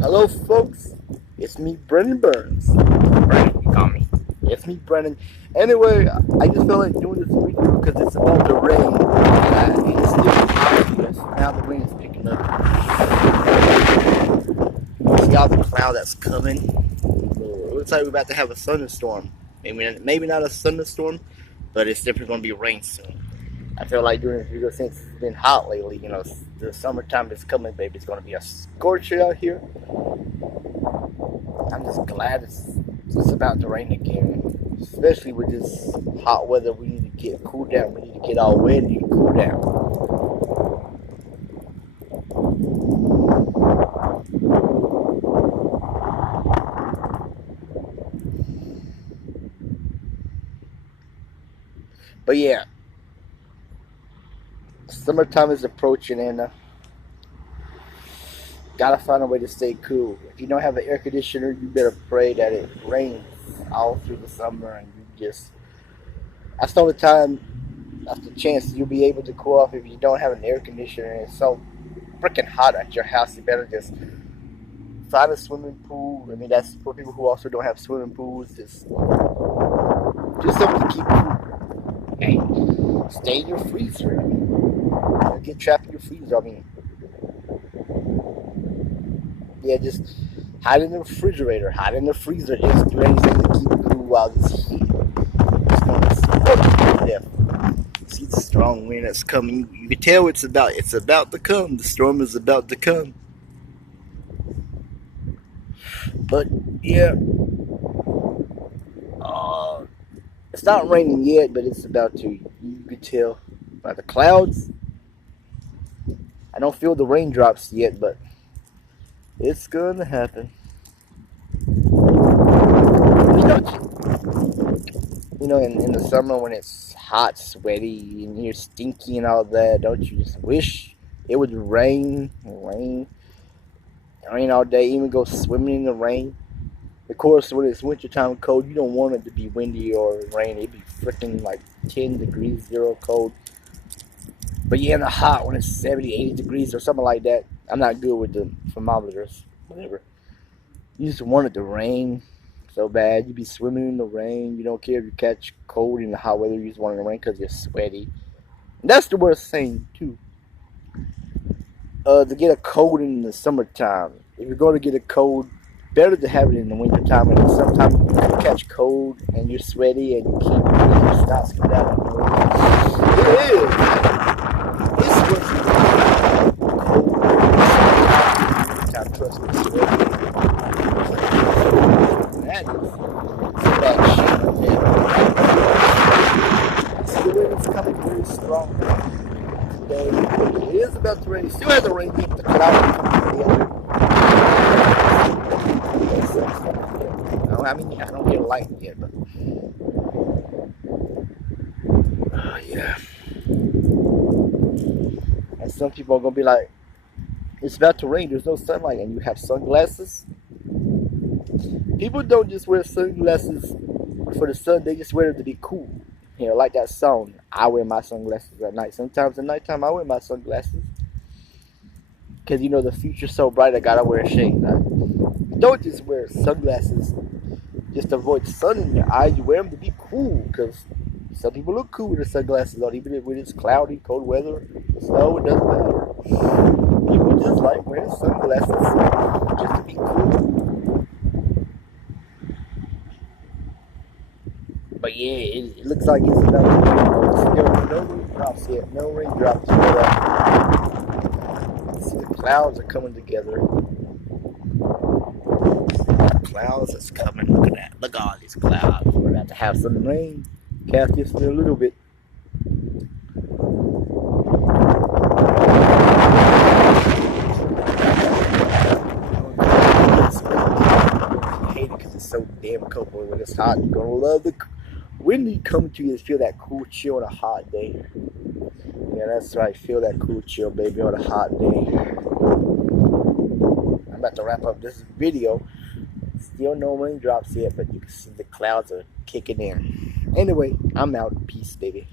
Hello, folks. It's me, Brennan Burns. Brandon, you call me. It's me, Brennan. Anyway, I just felt like doing this video because it's about to rain. And it's still obvious. Now the rain is picking up. See all the cloud that's coming? It looks like we're about to have a thunderstorm. Maybe not a thunderstorm, but it's definitely going to be rain soon. I feel like doing this video since it's been hot lately. You know, the summertime is coming, baby. It's going to be a scorcher out here. I'm just glad it's about to rain again. Especially with this hot weather, we need to get cooled down. We need to get all wet and cool down. But yeah, summertime is approaching and gotta find a way to stay cool. If you don't have an air conditioner, you better pray that it rains all through the summer and that's the only time, that's the chance you'll be able to cool off if you don't have an air conditioner and it's so freaking hot at your house. You better just find a swimming pool. I mean, that's for people who also don't have swimming pools. Just something to keep cool. Hey, stay in your freezer. Don't get trapped in your freezer. I mean, yeah, just hide in the refrigerator, hide in the freezer, just do anything to keep it cool while this heat is going to scorch to death. See the strong wind that's coming. You can tell it's about to come. The storm is about to come. But yeah, it's not raining yet, but it's about to. You can tell by the clouds. I don't feel the raindrops yet, but it's gonna happen. You know, in the summer when it's hot, sweaty, and you're stinky and all that, don't you just wish it would rain all day, even go swimming in the rain? Of course, when it's wintertime cold, you don't want it to be windy or rainy. It'd be freaking like 10 degrees, zero cold. But yeah, in the hot, when it's 70, 80 degrees or something like that, I'm not good with the thermometers, whatever. You just want it to rain so bad. You be swimming in the rain. You don't care if you catch cold in the hot weather. You just want it to rain because you're sweaty. And that's the worst thing, too. To get a cold in the summertime. If you're going to get a cold, better to have it in the wintertime. And sometimes you catch cold and you're sweaty and your snot's coming out of your nose. It is. This was cold. Trust me, that is some bad shit. Yeah. See, the wind is coming very strong today. It is about to rain. It still hasn't rained yet. The clouds are coming together. I mean, I don't get a light yet, but yeah. And some people are gonna be like, it's about to rain, there's no sunlight, and you have sunglasses. People don't just wear sunglasses for the sun, they just wear them to be cool. You know, like that song, I wear my sunglasses at night. Sometimes at nighttime I wear my sunglasses. Because, you know, the future's so bright, I gotta wear a shade. Don't just wear sunglasses just to avoid the sun in your eyes. You wear them to be cool, because some people look cool with their sunglasses on, even when it's cloudy, cold weather, snow, it doesn't matter. People just like wearing sunglasses just to be cool. But yeah, it looks like it's about to still no raindrops yet, no raindrops yet. See, the clouds are coming together. The clouds is coming. Look at that. Look at all these clouds. We're about to have some rain. Cast just in a little bit. I hate it because it's so damn cold. When it's hot, you're gonna love the wind coming to you. Just feel that cool chill on a hot day. Yeah, that's right. Feel that cool chill, baby, on a hot day. I'm about to wrap up this video. Still no raindrops yet, but you can see the clouds are kicking in. Anyway, I'm out. Peace, baby.